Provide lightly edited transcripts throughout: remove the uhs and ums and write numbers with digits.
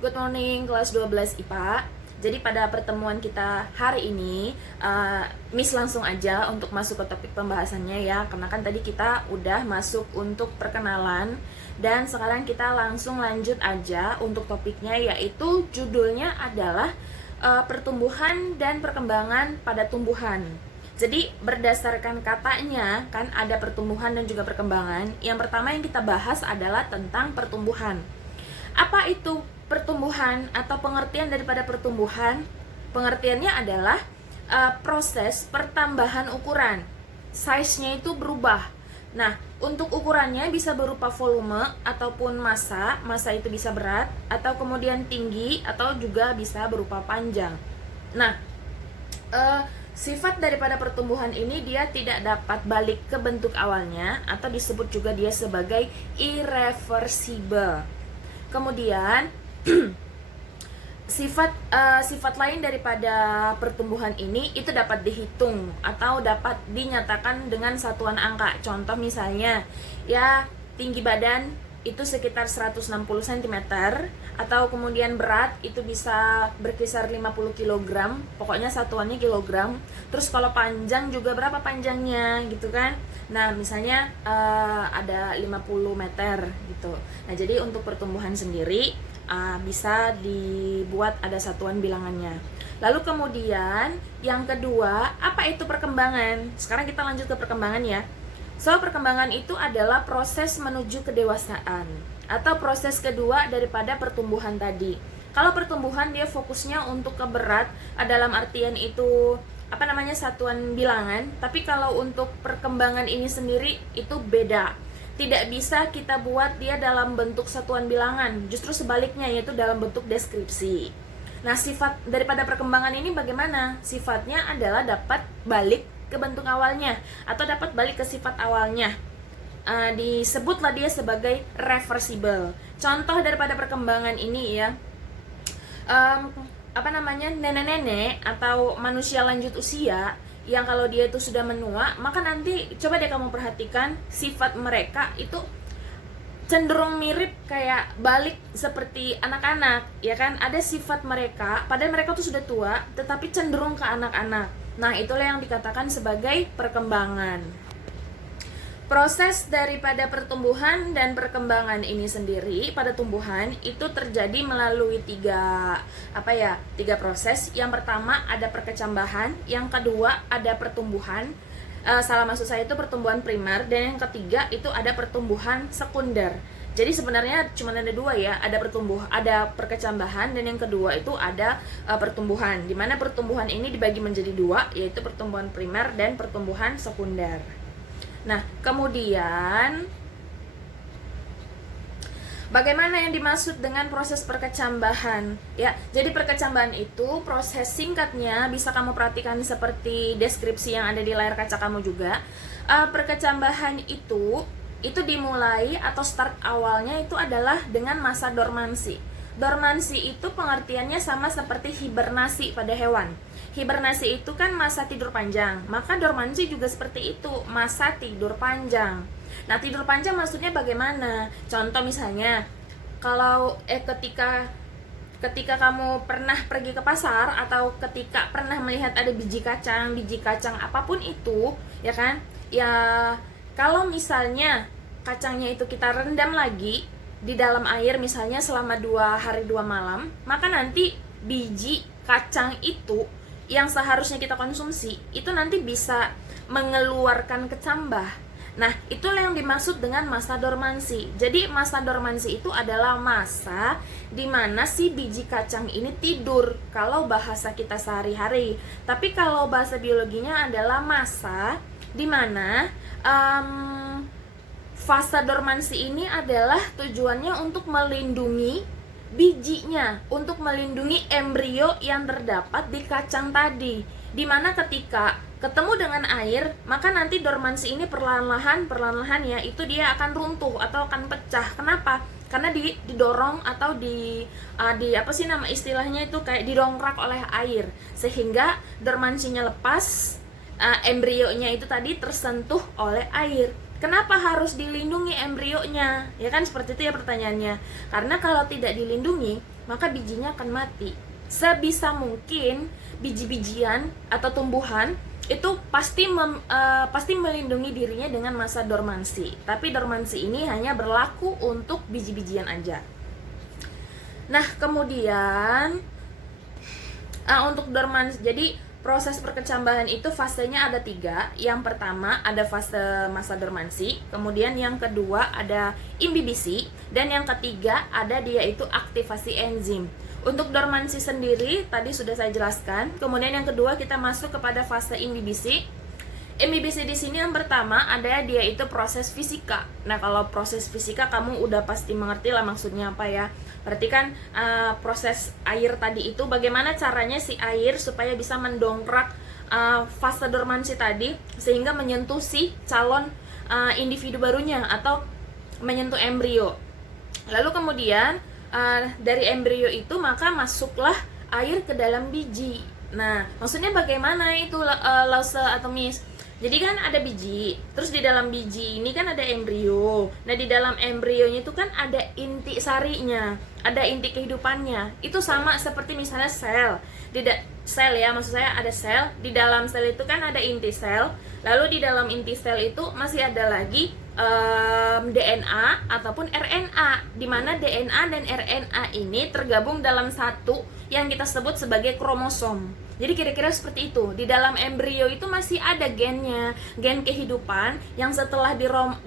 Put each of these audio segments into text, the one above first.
Good morning kelas 12 IPA. Jadi pada pertemuan kita hari ini, Miss langsung aja untuk masuk ke topik pembahasannya ya. Karena kan tadi kita udah masuk untuk perkenalan, dan sekarang kita langsung lanjut aja untuk topiknya, yaitu judulnya adalah pertumbuhan dan perkembangan pada tumbuhan. Jadi berdasarkan katanya kan ada pertumbuhan dan juga perkembangan. Yang pertama yang kita bahas adalah tentang pertumbuhan. Apa itu pertumbuhan atau pengertian daripada pertumbuhan? Pengertiannya adalah proses pertambahan ukuran. Size-nya itu berubah. Nah, untuk ukurannya bisa berupa volume ataupun massa. Massa itu bisa berat atau kemudian tinggi atau juga bisa berupa panjang. Nah, sifat daripada pertumbuhan ini dia tidak dapat balik ke bentuk awalnya atau disebut juga dia sebagai irreversible. Kemudian sifat lain daripada pertumbuhan ini itu dapat dihitung atau dapat dinyatakan dengan satuan angka. Contoh misalnya ya, tinggi badan itu sekitar 160 cm, atau kemudian berat itu bisa berkisar 50 kg, pokoknya satuannya kilogram. Terus kalau panjang juga berapa panjangnya gitu kan. Nah misalnya ada 50 meter gitu. Nah jadi untuk pertumbuhan sendiri bisa dibuat ada satuan bilangannya. Lalu kemudian yang kedua, apa itu perkembangan? Sekarang kita lanjut ke perkembangan ya. So, perkembangan itu adalah proses menuju kedewasaan atau proses kedua daripada pertumbuhan tadi. Kalau pertumbuhan dia fokusnya untuk ke berat, dalam artian itu satuan bilangan, tapi kalau untuk perkembangan ini sendiri itu beda. Tidak bisa kita buat dia dalam bentuk satuan bilangan, justru sebaliknya yaitu dalam bentuk deskripsi. Nah, sifat daripada perkembangan ini bagaimana? Sifatnya adalah dapat balik ke bentuk awalnya atau dapat balik ke sifat awalnya. Disebutlah dia sebagai reversible. Contoh daripada perkembangan ini ya, nenek-nenek atau manusia lanjut usia yang kalau dia itu sudah menua, maka nanti coba deh kamu perhatikan sifat mereka itu cenderung mirip kayak balik seperti anak-anak, ya kan? Ada sifat mereka, padahal mereka tuh sudah tua, tetapi cenderung ke anak-anak. Nah, itulah yang dikatakan sebagai perkembangan. Proses daripada pertumbuhan dan perkembangan ini sendiri pada tumbuhan itu terjadi melalui tiga proses. Yang pertama ada perkecambahan, yang kedua ada pertumbuhan. Maksud saya itu pertumbuhan primer, dan yang ketiga itu ada pertumbuhan sekunder. Jadi sebenarnya cuma ada dua ya, ada perkecambahan, dan yang kedua itu ada pertumbuhan. Dimana pertumbuhan ini dibagi menjadi dua, yaitu pertumbuhan primer dan pertumbuhan sekunder. Nah, kemudian bagaimana yang dimaksud dengan proses perkecambahan? Ya, jadi perkecambahan itu proses singkatnya, bisa kamu perhatikan seperti deskripsi yang ada di layar kaca kamu juga. Perkecambahan itu dimulai atau start awalnya itu adalah dengan masa dormansi. Dormansi itu pengertiannya sama seperti hibernasi pada hewan. Hibernasi itu kan masa tidur panjang, maka dormansi juga seperti itu, masa tidur panjang. Nah, tidur panjang maksudnya bagaimana? Contoh misalnya, kalau ketika kamu pernah pergi ke pasar atau ketika pernah melihat ada biji kacang apapun itu, ya kan? Ya, kalau misalnya kacangnya itu kita rendam lagi di dalam air misalnya selama 2 hari 2 malam, maka nanti biji kacang itu yang seharusnya kita konsumsi itu nanti bisa mengeluarkan kecambah. Nah, itulah yang dimaksud dengan masa dormansi. Jadi masa dormansi itu adalah masa di mana si biji kacang ini tidur kalau bahasa kita sehari-hari. Tapi kalau bahasa biologinya adalah masa di mana fase dormansi ini adalah tujuannya untuk melindungi bijinya, untuk melindungi embrio yang terdapat di kacang tadi. Dimana ketika ketemu dengan air, maka nanti dormansi ini perlahan-lahan ya, itu dia akan runtuh atau akan pecah. Kenapa? Karena didorong atau istilahnya itu kayak didongkrak oleh air, sehingga dormansinya lepas, embrionya itu tadi tersentuh oleh air. Kenapa harus dilindungi embrionya? Ya kan seperti itu ya pertanyaannya. Karena kalau tidak dilindungi, maka bijinya akan mati. Sebisa mungkin biji-bijian atau tumbuhan itu pasti melindungi dirinya dengan masa dormansi. Tapi dormansi ini hanya berlaku untuk biji-bijian aja. Nah, kemudian untuk dormansi, jadi proses perkecambahan itu fasenya ada 3. Yang pertama ada fase masa dormansi, kemudian yang kedua ada imbibisi, dan yang ketiga ada dia itu aktivasi enzim. Untuk dormansi sendiri tadi sudah saya jelaskan. Kemudian yang kedua kita masuk kepada fase imbibisi. Imbibisi di sini yang pertama ada dia itu proses fisika. Nah, kalau proses fisika kamu udah pasti mengerti lah maksudnya apa ya. Berarti kan proses air tadi itu bagaimana caranya si air supaya bisa mendongkrak fase dormansi tadi sehingga menyentuh si calon individu barunya atau menyentuh embrio. Lalu kemudian dari embrio itu maka masuklah air ke dalam biji. Nah, maksudnya bagaimana itu Lause atau Miss? Jadi kan ada biji, terus di dalam biji ini kan ada embrio. Nah, di dalam embrionya itu kan ada inti sarinya, ada inti kehidupannya. Itu sama seperti misalnya sel. Sel ya, maksud saya ada sel. Di dalam sel itu kan ada inti sel. Lalu di dalam inti sel itu masih ada lagi DNA ataupun RNA, di mana DNA dan RNA ini tergabung dalam satu yang kita sebut sebagai kromosom. Jadi kira-kira seperti itu. Di dalam embrio itu masih ada gennya, gen kehidupan yang setelah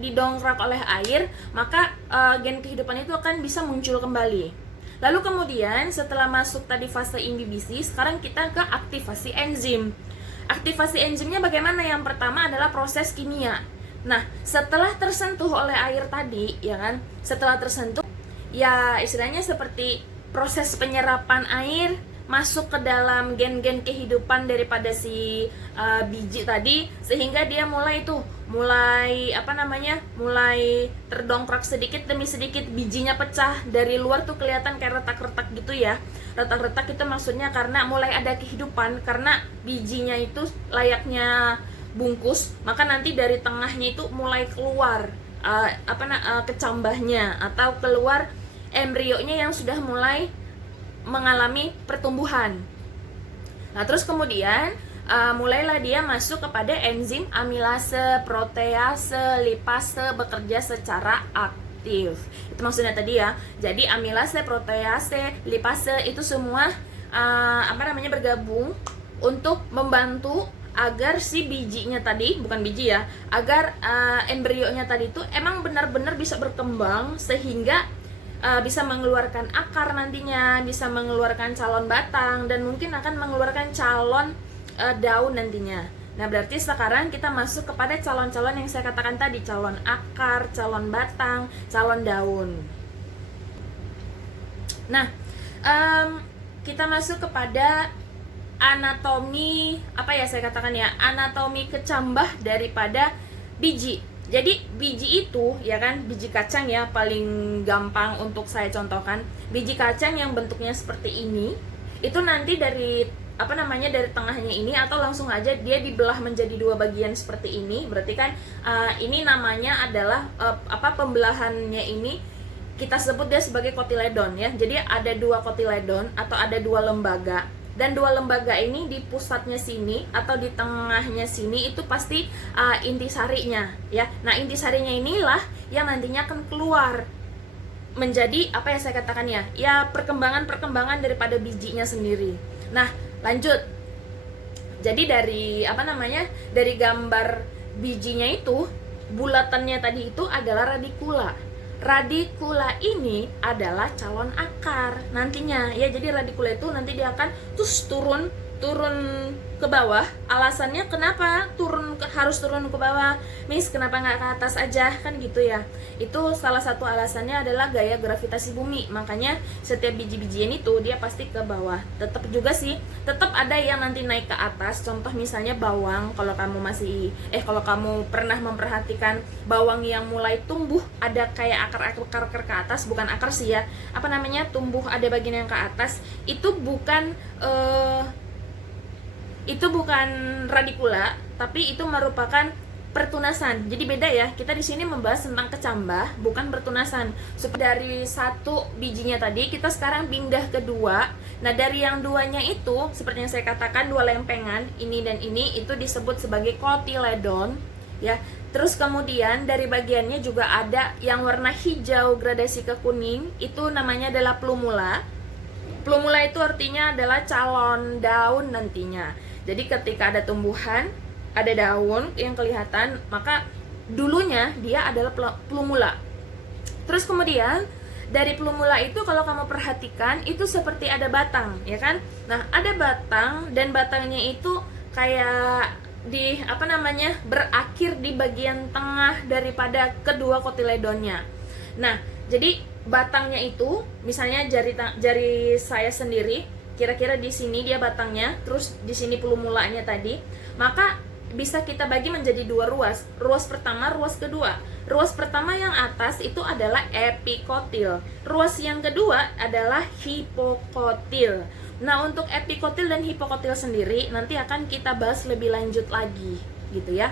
didongkrak oleh air, maka gen kehidupan itu akan bisa muncul kembali. Lalu kemudian setelah masuk tadi fase imbibisi, sekarang kita ke aktivasi enzim. Aktivasi enzimnya bagaimana? Yang pertama adalah proses kimia. Nah, setelah tersentuh oleh air tadi, ya kan? Setelah tersentuh, ya istilahnya seperti proses penyerapan air masuk ke dalam gen-gen kehidupan daripada si biji tadi, sehingga dia mulai terdongkrak sedikit demi sedikit, bijinya pecah dari luar tuh kelihatan kayak retak-retak gitu ya. Retak-retak itu maksudnya karena mulai ada kehidupan, karena bijinya itu layaknya bungkus, maka nanti dari tengahnya itu mulai keluar kecambahnya atau keluar embrionya yang sudah mulai mengalami pertumbuhan. Nah, terus kemudian mulailah dia masuk kepada enzim amilase, protease, lipase bekerja secara aktif. Itu maksudnya tadi ya. Jadi amilase, protease, lipase itu semua bergabung untuk membantu agar si bijinya tadi, bukan biji ya, agar embrionya tadi itu emang benar-benar bisa berkembang sehingga bisa mengeluarkan akar nantinya, bisa mengeluarkan calon batang, dan mungkin akan mengeluarkan calon daun nantinya. Nah, berarti sekarang kita masuk kepada calon-calon yang saya katakan tadi, calon akar, calon batang, calon daun. Nah, kita masuk kepada anatomi, anatomi kecambah daripada biji. Jadi biji itu ya kan, biji kacang ya paling gampang untuk saya contohkan. Biji kacang yang bentuknya seperti ini, itu nanti dari dari tengahnya ini atau langsung aja dia dibelah menjadi 2 bagian seperti ini. Berarti kan ini namanya adalah pembelahannya ini kita sebut dia sebagai kotiledon ya. Jadi ada 2 kotiledon atau ada 2 lembaga. Dan 2 lembaga ini di pusatnya sini atau di tengahnya sini itu pasti intisarinya ya. Nah, intisarinya inilah yang nantinya akan keluar menjadi apa yang saya katakan ya perkembangan daripada bijinya sendiri. Nah, lanjut. Jadi dari dari gambar bijinya itu, bulatannya tadi itu adalah radikula. Radikula ini adalah calon akar nantinya ya. Jadi radikula itu nanti dia akan terus turun ke bawah. Alasannya kenapa harus turun ke bawah, Miss? Kenapa nggak ke atas aja, kan gitu ya. Itu salah satu alasannya adalah gaya gravitasi bumi. Makanya setiap biji-bijian itu dia pasti ke bawah. Tetap ada yang nanti naik ke atas. Contoh misalnya bawang, kalau kamu pernah memperhatikan bawang yang mulai tumbuh ada kayak akar ke atas, bukan akar sih ya. Tumbuh ada bagian yang ke atas, itu bukan radikula, tapi itu merupakan pertunasan. Jadi beda ya. Kita di sini membahas tentang kecambah, bukan pertunasan. Dari satu bijinya tadi, kita sekarang pindah ke dua. Nah, dari yang duanya itu, seperti yang saya katakan, dua lempengan, ini dan ini, itu disebut sebagai kotiledon, ya. Terus kemudian dari bagiannya juga ada yang warna hijau gradasi ke kuning, itu namanya adalah plumula. Plumula itu artinya adalah calon daun nantinya. Jadi ketika ada tumbuhan, ada daun yang kelihatan, maka dulunya dia adalah plumula. Terus kemudian dari plumula itu kalau kamu perhatikan itu seperti ada batang, ya kan? Nah, ada batang dan batangnya itu kayak berakhir di bagian tengah daripada kedua kotiledonnya. Nah, jadi batangnya itu misalnya jari saya sendiri, kira-kira di sini dia batangnya, terus di sini plumulanya tadi, maka bisa kita bagi menjadi dua ruas. Ruas pertama, ruas kedua. Ruas pertama yang atas itu adalah epikotil. Ruas yang kedua adalah hipokotil. Nah, untuk epikotil dan hipokotil sendiri nanti akan kita bahas lebih lanjut lagi, gitu ya.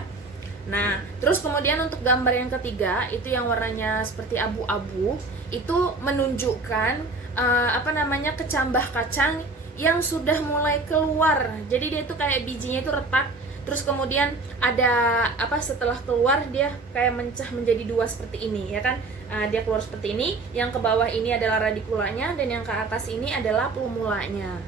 Nah, terus kemudian untuk gambar yang ketiga, itu yang warnanya seperti abu-abu, itu menunjukkan kecambah kacang yang sudah mulai keluar. Jadi dia itu kayak bijinya itu retak. Terus kemudian ada setelah keluar dia kayak mencah menjadi dua seperti ini, ya kan? Dia keluar seperti ini, yang ke bawah ini adalah radikulanya dan yang ke atas ini adalah plumulanya.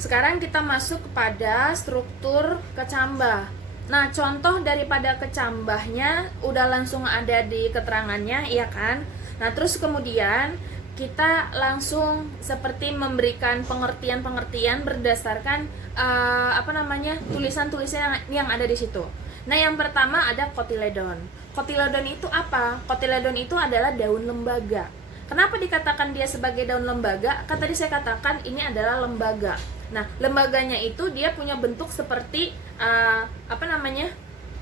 Sekarang kita masuk kepada struktur kecambah. Nah, contoh daripada kecambahnya udah langsung ada di keterangannya, ya kan? Nah, terus kemudian kita langsung seperti memberikan pengertian-pengertian berdasarkan tulisan-tulisan yang ada di situ. Nah, yang pertama ada kotiledon. Kotiledon itu apa? Kotiledon itu adalah daun lembaga. Kenapa dikatakan dia sebagai daun lembaga? Kan tadi saya katakan ini adalah lembaga. Nah, lembaganya itu dia punya bentuk seperti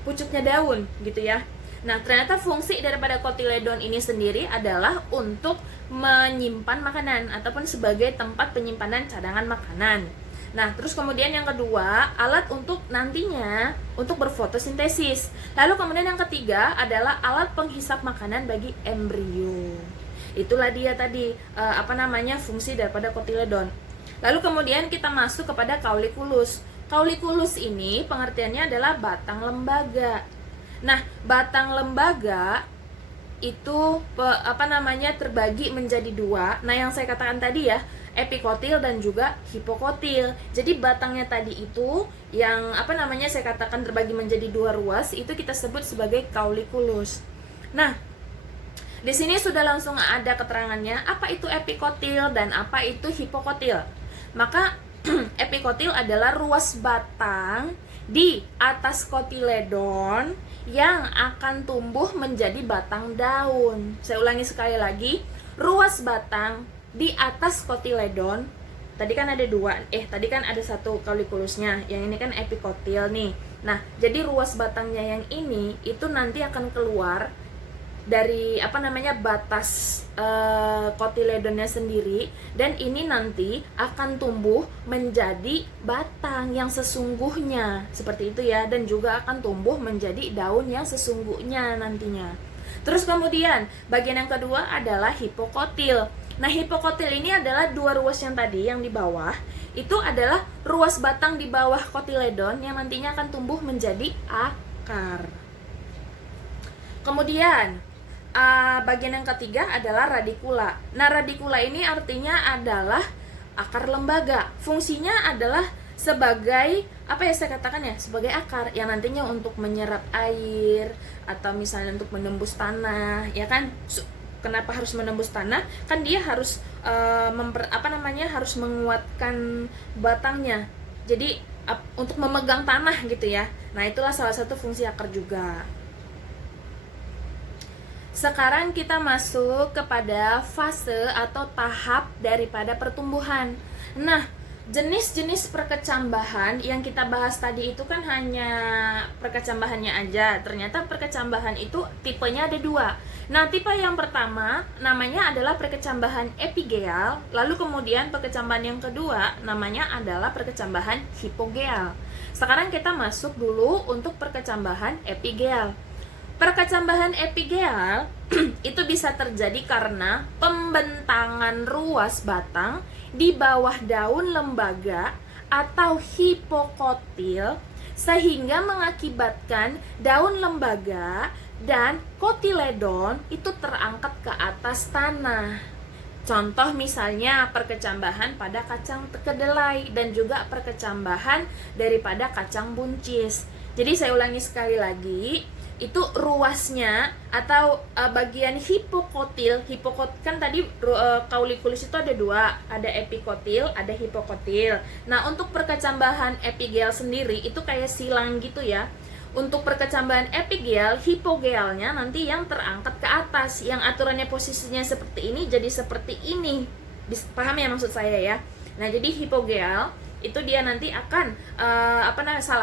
pucuknya daun gitu ya. Nah, ternyata fungsi daripada kotiledon ini sendiri adalah untuk menyimpan makanan ataupun sebagai tempat penyimpanan cadangan makanan. Nah, terus kemudian yang kedua, alat untuk nantinya untuk berfotosintesis. Lalu kemudian yang ketiga adalah alat penghisap makanan bagi embrio. Itulah dia tadi fungsi daripada kotiledon. Lalu kemudian kita masuk kepada kaulikulus. Kaulikulus ini pengertiannya adalah batang lembaga. Nah, batang lembaga itu terbagi menjadi dua. Nah, yang saya katakan tadi ya, epikotil dan juga hipokotil. Jadi batangnya tadi itu yang saya katakan terbagi menjadi dua ruas, itu kita sebut sebagai kaulikulus. Nah, di sini sudah langsung ada keterangannya apa itu epikotil dan apa itu hipokotil. Maka epikotil adalah ruas batang di atas kotiledon yang akan tumbuh menjadi batang daun. Saya ulangi sekali lagi, ruas batang di atas kotiledon. Tadi kan ada dua, tadi kan ada satu kaulikulusnya, yang ini kan epikotil nih. Nah, jadi ruas batangnya yang ini itu nanti akan keluar dari batas kotiledonnya sendiri, dan ini nanti akan tumbuh menjadi batang yang sesungguhnya seperti itu ya, dan juga akan tumbuh menjadi daun yang sesungguhnya nantinya. Terus kemudian bagian yang kedua adalah hipokotil. Nah, hipokotil ini adalah dua ruas yang tadi yang di bawah, itu adalah ruas batang di bawah kotiledon yang nantinya akan tumbuh menjadi akar. Kemudian bagian yang ketiga adalah radikula. Nah, radikula ini artinya adalah akar lembaga. Fungsinya adalah sebagai sebagai akar yang nantinya untuk menyerap air atau misalnya untuk menembus tanah, ya kan? Kenapa harus menembus tanah? Kan dia harus harus menguatkan batangnya. Jadi untuk memegang tanah gitu ya. Nah, itulah salah satu fungsi akar juga. Sekarang kita masuk kepada fase atau tahap daripada pertumbuhan. Nah, Jenis-jenis perkecambahan yang kita bahas tadi itu kan hanya perkecambahannya aja. Ternyata perkecambahan itu tipenya ada dua. Nah, tipe yang pertama namanya adalah perkecambahan epigeal. Lalu kemudian perkecambahan yang kedua namanya adalah perkecambahan hipogeal. Sekarang kita masuk dulu untuk perkecambahan epigeal. Perkecambahan epigeal itu bisa terjadi karena pembentangan ruas batang di bawah daun lembaga atau hipokotil sehingga mengakibatkan daun lembaga dan kotiledon itu terangkat ke atas tanah. Contoh misalnya perkecambahan pada kacang kedelai dan juga perkecambahan daripada kacang buncis. Jadi saya ulangi sekali lagi, itu ruasnya atau bagian hipokotil. Kan tadi kaulikulis itu ada dua, ada epikotil, ada hipokotil. Nah, untuk perkecambahan epigeal sendiri itu kayak silang gitu ya. Untuk perkecambahan epigeal, hipogealnya nanti yang terangkat ke atas, yang aturannya posisinya seperti ini jadi seperti ini. Paham ya maksud saya ya? Nah, jadi hipogeal itu dia nanti akan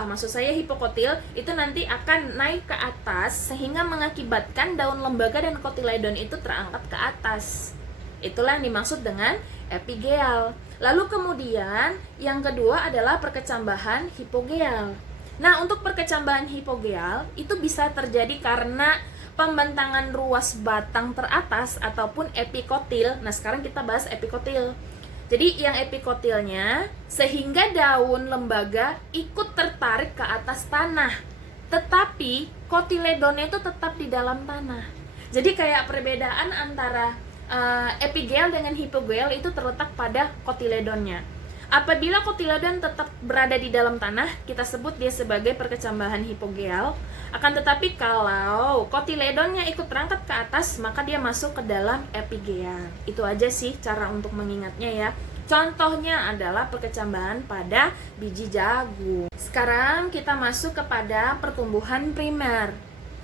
maksud saya hipokotil itu nanti akan naik ke atas sehingga mengakibatkan daun lembaga dan kotiledon itu terangkat ke atas. Itulah yang dimaksud dengan epigeal. Lalu kemudian yang kedua adalah perkecambahan hipogeal. Nah, untuk perkecambahan hipogeal itu bisa terjadi karena pembentangan ruas batang teratas ataupun epikotil. Nah, sekarang kita bahas epikotil. Jadi yang epikotilnya sehingga daun lembaga ikut tertarik ke atas tanah, tetapi kotiledonnya itu tetap di dalam tanah. Jadi kayak perbedaan antara epigeal dengan hipogeal itu terletak pada kotiledonnya. Apabila kotiledon tetap berada di dalam tanah, kita sebut dia sebagai perkecambahan hipogeal. Akan tetapi kalau kotiledonnya ikut terangkat ke atas, maka dia masuk ke dalam epigeal. Itu aja sih cara untuk mengingatnya ya. Contohnya adalah perkecambahan pada biji jagung. Sekarang kita masuk kepada pertumbuhan primer.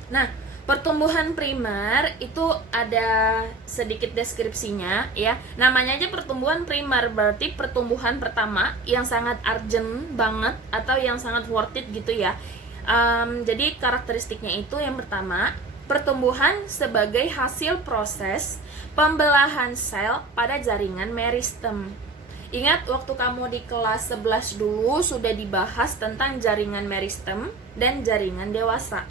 Nah, pertumbuhan primer itu ada sedikit deskripsinya ya. Namanya aja pertumbuhan primer, berarti pertumbuhan pertama yang sangat urgent banget atau yang sangat worth it gitu ya. Jadi karakteristiknya itu yang pertama, pertumbuhan sebagai hasil proses pembelahan sel pada jaringan meristem. Ingat waktu kamu di kelas 11 dulu sudah dibahas tentang jaringan meristem dan jaringan dewasa.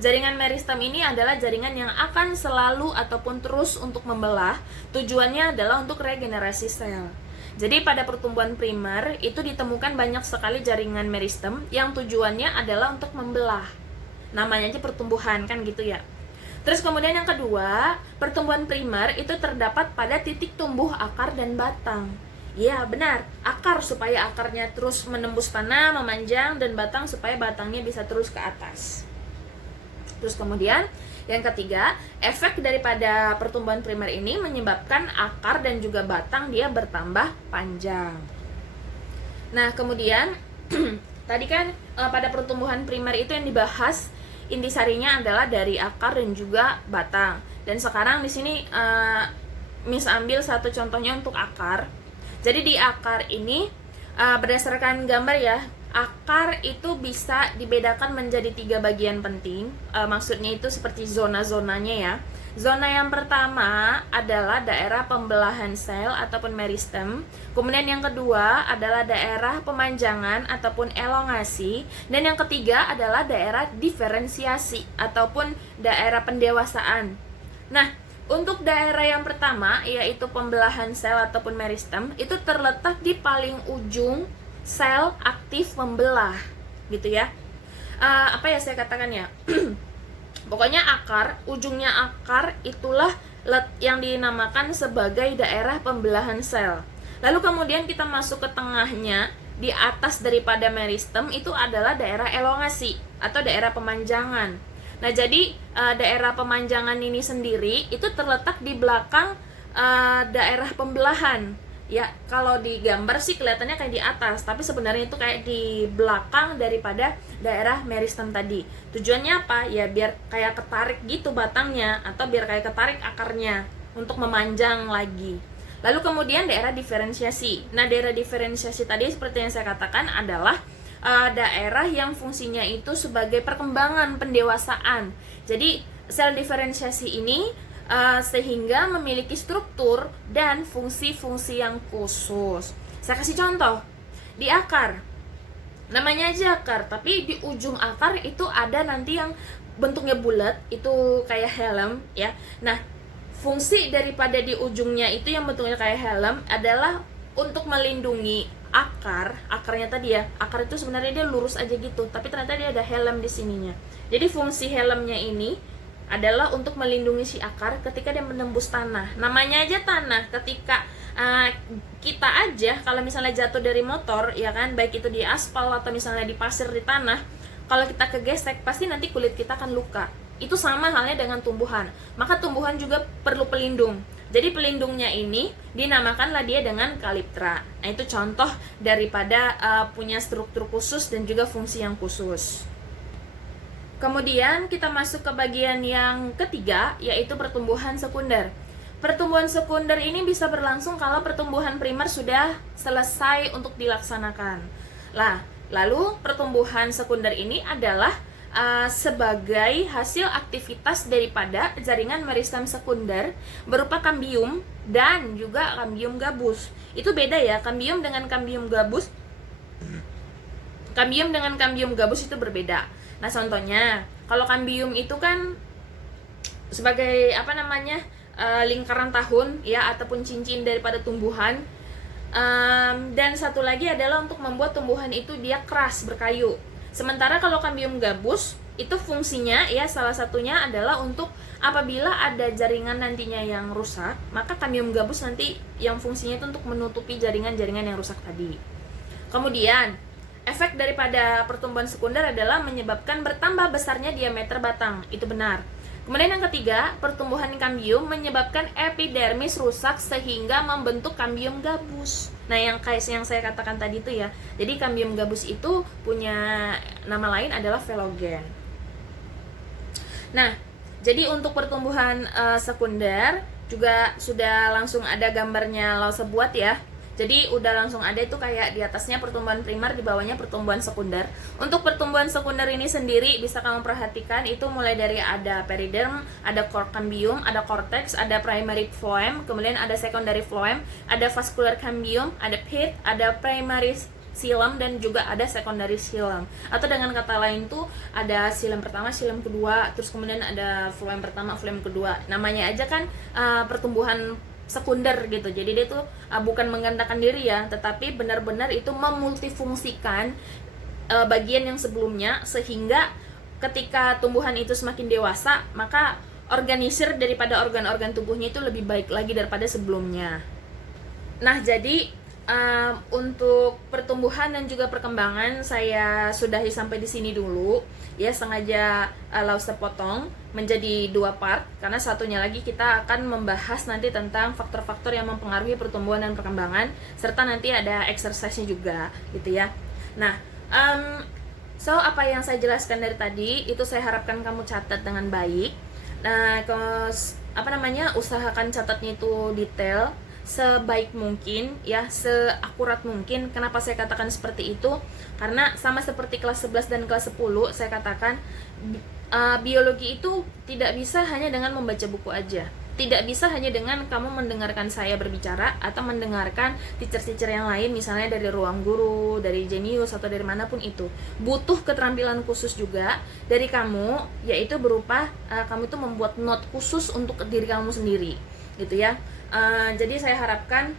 Jaringan meristem ini adalah jaringan yang akan selalu ataupun terus untuk membelah. Tujuannya adalah untuk regenerasi sel. Jadi pada pertumbuhan primer itu ditemukan banyak sekali jaringan meristem yang tujuannya adalah untuk membelah. Namanya aja pertumbuhan kan gitu ya. Terus kemudian yang kedua, pertumbuhan primer itu terdapat pada titik tumbuh akar dan batang. Ya benar, akar supaya akarnya terus menembus tanah, memanjang, dan batang supaya batangnya bisa terus ke atas. Terus kemudian yang ketiga, efek daripada pertumbuhan primer ini menyebabkan akar dan juga batang dia bertambah panjang. Nah kemudian tadi kan pada pertumbuhan primer itu yang dibahas intisarinya adalah dari akar dan juga batang. Dan sekarang di sini Miss ambil satu contohnya untuk akar. Jadi di akar ini berdasarkan gambar ya, akar itu bisa dibedakan menjadi 3 bagian penting. Maksudnya itu seperti zona-zonanya ya. Zona yang pertama adalah daerah pembelahan sel ataupun meristem. Kemudian yang kedua adalah daerah pemanjangan ataupun elongasi. Dan yang ketiga adalah daerah diferensiasi ataupun daerah pendewasaan. Nah, untuk daerah yang pertama yaitu pembelahan sel ataupun meristem itu terletak di paling ujung sel aktif membelah gitu ya. Apa ya saya katakan ya? Pokoknya akar, ujungnya akar itulah yang dinamakan sebagai daerah pembelahan sel. Lalu kemudian kita masuk ke tengahnya, di atas daripada meristem itu adalah daerah elongasi atau daerah pemanjangan. Nah, jadi daerah pemanjangan ini sendiri itu terletak di belakang daerah pembelahan. Ya, kalau di gambar sih kelihatannya kayak di atas, tapi sebenarnya itu kayak di belakang daripada daerah meristem tadi. Tujuannya apa? Ya biar kayak ketarik gitu batangnya atau biar kayak ketarik akarnya untuk memanjang lagi. Lalu kemudian daerah diferensiasi. Nah, daerah diferensiasi tadi seperti yang saya katakan adalah daerah yang fungsinya itu sebagai perkembangan pendewasaan. Jadi sel diferensiasi ini sehingga memiliki struktur dan fungsi-fungsi yang khusus. Saya kasih contoh di akar. Namanya aja akar, tapi di ujung akar itu ada nanti yang bentuknya bulat, itu kayak helm ya. Nah, fungsi daripada di ujungnya itu yang bentuknya kayak helm adalah untuk melindungi akarnya tadi ya. Akar itu sebenarnya dia lurus aja gitu, tapi ternyata dia ada helm di sininya. Jadi fungsi helmnya ini adalah untuk melindungi si akar ketika dia menembus tanah. Namanya aja tanah. Ketika kita aja kalau misalnya jatuh dari motor ya kan, baik itu di aspal atau misalnya di pasir, di tanah, kalau kita kegesek pasti nanti kulit kita akan luka. Itu sama halnya dengan tumbuhan. Maka tumbuhan juga perlu pelindung. Jadi pelindungnya ini dinamakanlah dia dengan kaliptra. Nah, itu contoh daripada punya struktur khusus dan juga fungsi yang khusus. Kemudian kita masuk ke bagian yang ketiga, yaitu pertumbuhan sekunder. Pertumbuhan sekunder ini bisa berlangsung kalau pertumbuhan primer sudah selesai untuk dilaksanakan. Lalu pertumbuhan sekunder ini adalah sebagai hasil aktivitas daripada jaringan meristem sekunder berupa kambium dan juga kambium gabus. Itu beda ya, kambium dengan kambium gabus. Kambium dengan kambium gabus itu berbeda. Nah, contohnya kalau kambium itu kan sebagai lingkaran tahun ya, ataupun cincin daripada tumbuhan. Dan satu lagi adalah untuk membuat tumbuhan itu dia keras, berkayu. Sementara kalau kambium gabus itu fungsinya ya, salah satunya adalah untuk apabila ada jaringan nantinya yang rusak, maka kambium gabus nanti yang fungsinya itu untuk menutupi jaringan-jaringan yang rusak tadi. Kemudian efek daripada pertumbuhan sekunder adalah menyebabkan bertambah besarnya diameter batang. Itu benar. Kemudian yang ketiga, pertumbuhan kambium menyebabkan epidermis rusak sehingga membentuk kambium gabus. Nah, yang saya katakan tadi itu ya. Jadi kambium gabus itu punya nama lain adalah velogen. Nah, jadi untuk pertumbuhan sekunder juga sudah langsung ada gambarnya Lause buat ya. Jadi udah langsung ada itu kayak di atasnya pertumbuhan primer, di bawahnya pertumbuhan sekunder. Untuk pertumbuhan sekunder ini sendiri bisa kamu perhatikan itu mulai dari ada periderm, ada core cambium, ada cortex, ada primary phloem, kemudian ada secondary phloem, ada vascular cambium, ada pith, ada primary xilem, dan juga ada secondary xilem. Atau dengan kata lain tuh ada xilem pertama, xilem kedua, terus kemudian ada phloem pertama, phloem kedua. Namanya aja kan pertumbuhan sekunder gitu. Jadi dia tuh bukan menggandakan diri ya, tetapi benar-benar itu memultifungsikan bagian yang sebelumnya, sehingga ketika tumbuhan itu semakin dewasa, maka organisir daripada organ-organ tubuhnya itu lebih baik lagi daripada sebelumnya. Nah, jadi untuk pertumbuhan dan juga perkembangan saya sudahi sampai di sini dulu ya. Sengaja Lause potong menjadi 2 part karena satunya lagi kita akan membahas nanti tentang faktor-faktor yang mempengaruhi pertumbuhan dan perkembangan, serta nanti ada exercise-nya juga gitu ya. Nah, apa yang saya jelaskan dari tadi itu saya harapkan kamu catat dengan baik. Nah, usahakan catatnya itu detail sebaik mungkin ya, seakurat mungkin. Kenapa saya katakan seperti itu? Karena sama seperti kelas 11 dan kelas 10 saya katakan biologi itu tidak bisa hanya dengan membaca buku aja. Tidak bisa hanya dengan kamu mendengarkan saya berbicara atau mendengarkan teacher-teacher yang lain, misalnya dari Ruang Guru, dari Genius, atau dari manapun itu. Butuh keterampilan khusus juga dari kamu, yaitu berupa kamu itu membuat note khusus untuk diri kamu sendiri gitu ya. Jadi saya harapkan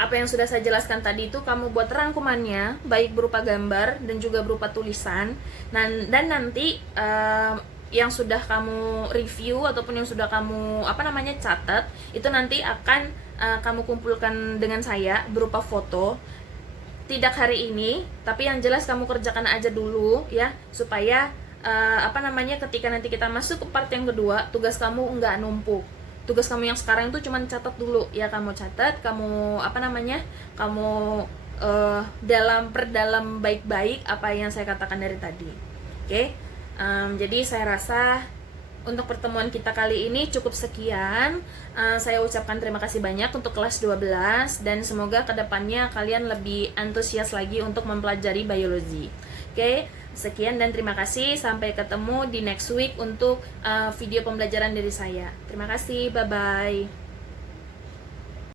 apa yang sudah saya jelaskan tadi itu kamu buat rangkumannya, baik berupa gambar dan juga berupa tulisan. Dan nanti yang sudah kamu review ataupun yang sudah kamu catat itu nanti akan kamu kumpulkan dengan saya berupa foto. Tidak hari ini, tapi yang jelas kamu kerjakan aja dulu ya, supaya ketika nanti kita masuk ke part yang kedua, tugas kamu nggak numpuk. Tugas kamu yang sekarang itu cuma catat dulu ya, kamu catat, kamu perdalam baik-baik apa yang saya katakan dari tadi. Oke. Jadi saya rasa untuk pertemuan kita kali ini cukup sekian. Saya ucapkan terima kasih banyak untuk kelas 12 dan semoga kedepannya kalian lebih antusias lagi untuk mempelajari biologi. Oke, sekian dan terima kasih. Sampai ketemu di next week untuk video pembelajaran dari saya. Terima kasih, bye-bye.